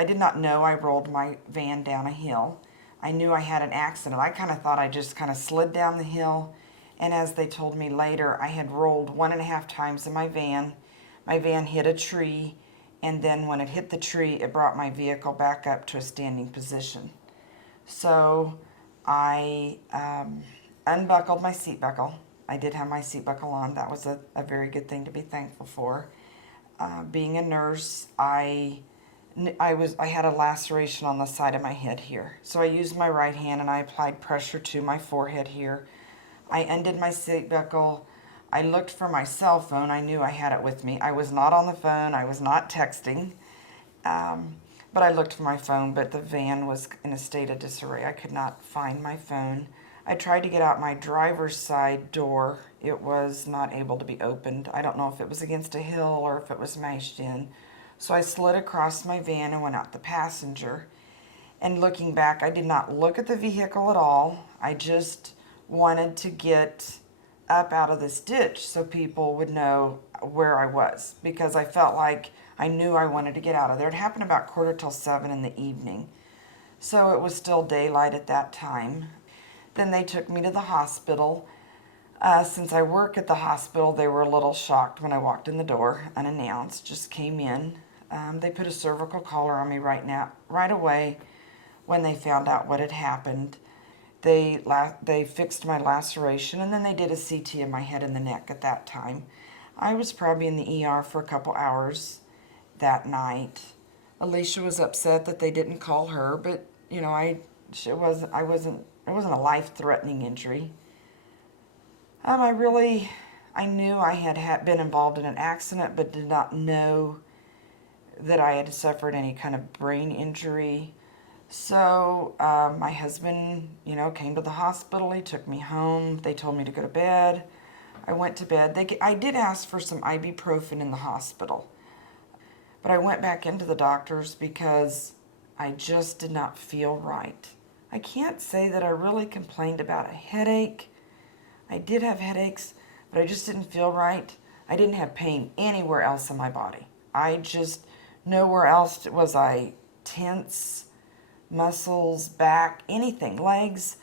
I did not know I rolled my van down a hill. I knew I had an accident. I kind of thought I just kind of slid down the hill. And as they told me later, I had rolled 1.5 times in my van. My van hit a tree, and then when it hit the tree, it brought my vehicle back up to a standing position. So I unbuckled my seat buckle. I did have my seat buckle on. That was a very good thing to be thankful for. Being a nurse, I had a laceration on the side of my head here. So I used my right hand and I applied pressure to my forehead here. I undid my seat buckle. I looked for my cell phone. I knew I had it with me. I was not on the phone. I was not texting. But I looked for my phone, but the van was in a state of disarray. I could not find my phone. I tried to get out my driver's side door. It was not able to be opened. I don't know if it was against a hill or if it was mashed in. So I slid across my van and went out the passenger. And looking back, I did not look at the vehicle at all. I just wanted to get up out of this ditch so people would know where I was, because I felt like I knew I wanted to get out of there. It happened about 6:45 in the evening. So it was still daylight at that time. Then they took me to the hospital. Since I work at the hospital, they were a little shocked when I walked in the door, unannounced, just came in. They put a cervical collar on me right away when they found out what had happened. They fixed my laceration, and then they did a CT of my head and the neck at that time. I was probably in the ER for a couple hours that night. Alicia was upset that they didn't call her, but you know, it wasn't a life-threatening injury. I knew I had been involved in an accident, but did not know that I had suffered any kind of brain injury. So my husband, came to the hospital. He took me home. They told me to go to bed. I went to bed. I did ask for some ibuprofen in the hospital, but I went back into the doctor's because I just did not feel right. I can't say that I really complained about a headache. I did have headaches, but I just didn't feel right. I didn't have pain anywhere else in my body. Nowhere else was I tense, muscles, back, anything, legs,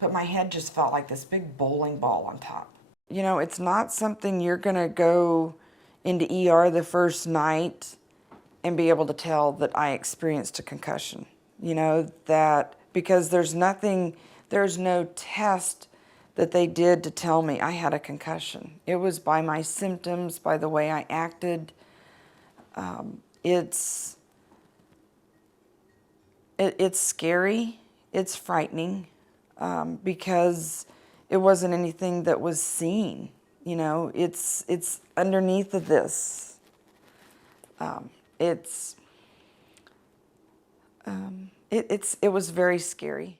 but my head just felt like this big bowling ball on top. It's not something you're gonna go into ER the first night and be able to tell that I experienced a concussion. That because there's no test that they did to tell me I had a concussion. It was by my symptoms, by the way I acted. It's scary, it's frightening, because it wasn't anything that was seen. It's underneath of this. It was very scary.